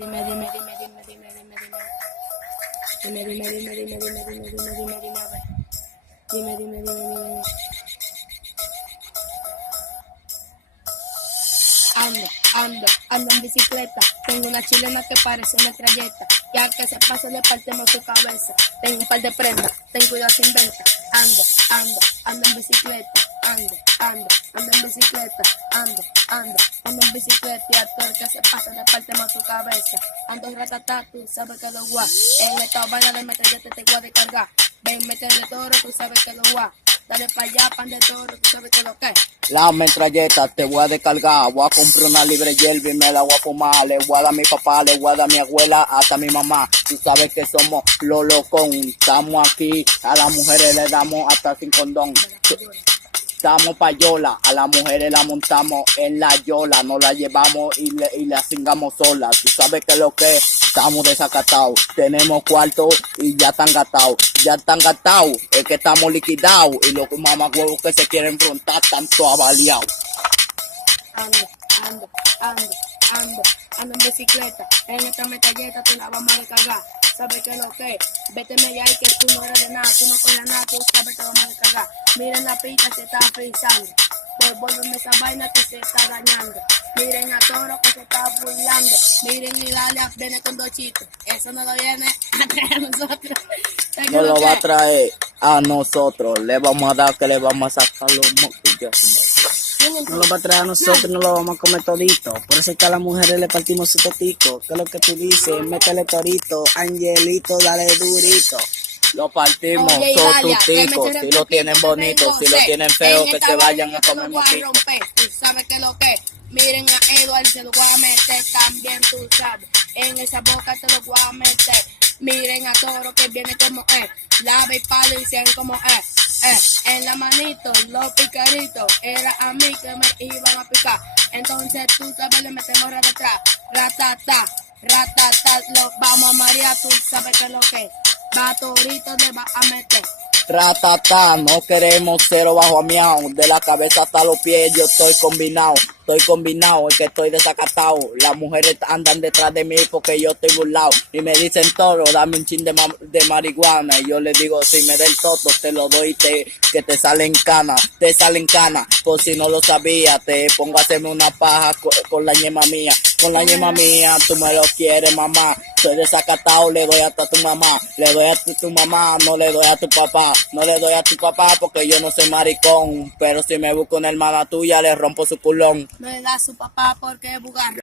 Dime, dime, dime, dime, dime, dime, dime. Dime, dime, dime, dime, dime, dime, dime, dime, dime, a ver. Dime, dime, dime, dime. Ando en bicicleta. Tengo una chilena que parece metralleta. Y al que se pase le partimos su cabeza. Tengo un par de prendas, ten cuidado sin venta. Ando en bicicleta. Ando en bicicleta. Ando en bicicleta. Y al que se pase le partimos su cabeza. Ando en ratatá, tú sabes que lo guá. En esta vaina de metralleta te voy a descargar. Ven, mete de toro, tú sabes que lo guá. Dale pa' allá, pan de toro, tú sabes que lo que. La metralleta te voy a descargar, voy a comprar una libre hierba y me la voy a fumar. Le voy a dar a mi papá, le voy a dar a mi abuela, hasta a mi mamá. Tú sabes que somos los locos, estamos aquí, a las mujeres le damos hasta sin condón. Estamos payola, a las mujeres la montamos en la yola, nos la llevamos y la cingamos sola. Tú sabes que lo que estamos desacatados, tenemos cuarto y ya están gastados, es que estamos liquidados y los mamagüevos que se quieren enfrentar tanto avaliados. Ando en bicicleta, en esta metralleta te la vamos a descargar. ¿Sabes qué es lo que? Véteme ya y que tú no eres de nada, tú no corres nada, tú sabes que vamos a descargar. Miren la pista, se está frizando. Devuélveme esa vaina que se está dañando. Miren a Toro que se está burlando. Miren y dale, viene con dos chistes. Eso no lo viene a traer a nosotros. No lo va a traer a nosotros, le vamos a dar que le vamos a sacar los mocos. No lo va a traer a nosotros, no lo vamos a comer todito. Por eso es que a las mujeres le partimos su totico. ¿Qué es lo que tú dices? Métele torito, Angelito, dale durito. Lo partimos, Oye, son Idalia, tus si lo tienen bonito, si lo tienen feo, que se vayan a comer motico. Tú sabes que lo que, miren a Edward, se lo voy a meter también, tú sabes. En esa boca te lo voy a meter. Miren a Toro que viene como es. Lava y palo y sean como es. En la manito, los picaritos, era a mí que me iban a picar. Entonces tú sabes, le metemos ratata, lo vamos a marear, tú sabes que lo que. Va Torito le va a meter. Tratata, no queremos cero bajo a miau, de la cabeza hasta los pies yo estoy combinado, es que estoy desacatado, las mujeres andan detrás de mí porque yo estoy burlado, y me dicen Toro, dame un chin de marihuana, y yo le digo, si me da el toto, te lo doy, que te salen canas, por si no lo sabía, te pongo a hacerme una paja con la ñema mía, tú me lo quieres mamá, soy desacatado, le doy hasta a tu mamá, no le doy a tu papá, porque yo no soy maricón, pero si me busco una hermana tuya, le rompo su culón. No le da a su papá porque es bugarro.